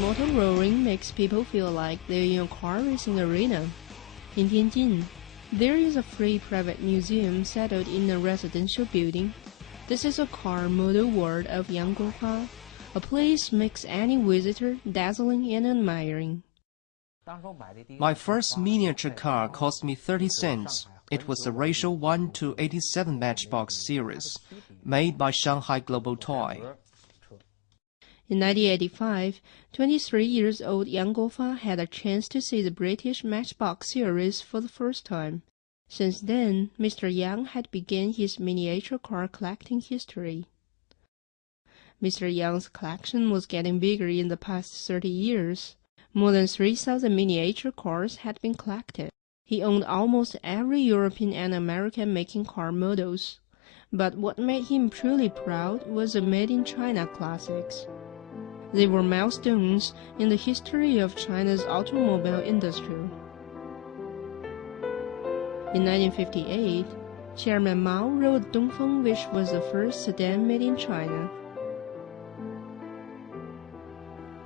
motor roaring makes people feel like they're in a car racing arena. In Tianjin, there is a free private museum settled in a residential building. This is a car model world of Yanguofa. A place makes any visitor dazzling and admiring. My first miniature car cost me 30 cents. It was a ratio 1:87 Matchbox series, made by Shanghai Global Toy. In 1985, 23-year-old Yang Guofa had a chance to see the British Matchbox series for the first time. Since then, Mr. Yang had begun his miniature car collecting history. Mr. Yang's collection was getting bigger in the past 30 years. More than 3,000 miniature cars had been collected. He owned almost every European and American-making car models. But what made him truly proud was the Made in China classics. They were milestones in the history of China's automobile industry. In 1958, Chairman Mao rode Dongfeng, which was the first sedan made in China.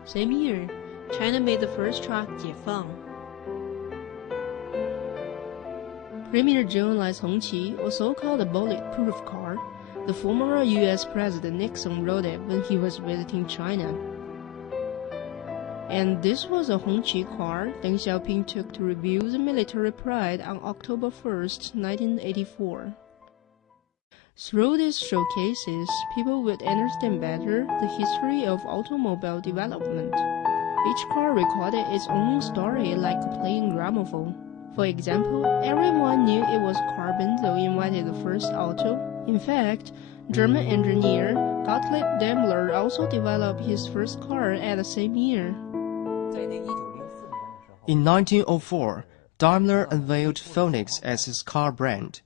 Same year, China made the first truck, Jiefeng. Premier Zhou Enlai's Hongqi, also called a bulletproof car. The former U.S. President Nixon rode it when he was visiting China. And this was a Hongqi car Deng Xiaoping took to reveal the military pride on October 1st, 1984. Through these showcases, people would understand better the history of automobile development. Each car recorded its own story like a playing gramophone. For example, everyone knew it was Carbon though invented the first auto. In fact, German engineer Gottlieb Daimler also developed his first car at the same year. In 1904, Daimler unveiled Phoenix as his car brand.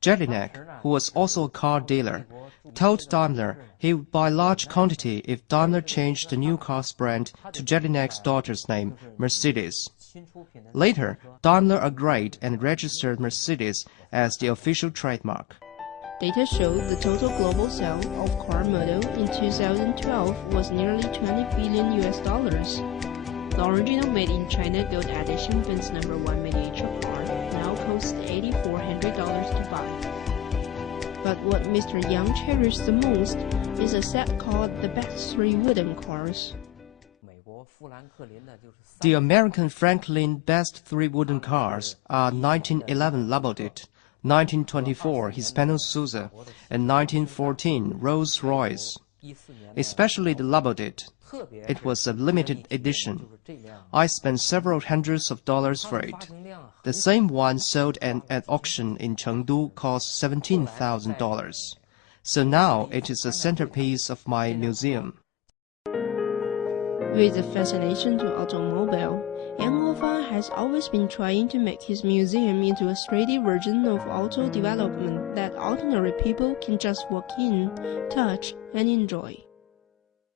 Jelinek, who was also a car dealer, told Daimler he would buy large quantity if Daimler changed the new car's brand to Jelinek's daughter's name, Mercedes. Later, Daimler agreed and registered Mercedes as the official trademark. Data showed the total global sale of car model in 2012 was nearly $20 billion. The original Made in China Gold Edition Benz No. 1 miniature car now costs $8,400 to buy. But what Mr. Yang cherished the most is a set called the Best Three Wooden Cars. The American Franklin Best Three Wooden Cars are 1911 Labadit, 1924 Hispano-Suiza, and 1914 Rolls-Royce. Especially the Labadit. It was a limited edition. I spent several hundreds of dollars for it. The same one sold at an auction in Chengdu cost $17,000. So now it is a centerpiece of my museum. With a fascination to automobile, Yang Guofa has always been trying to make his museum into a 3D version of auto development that ordinary people can just walk in, touch, and enjoy.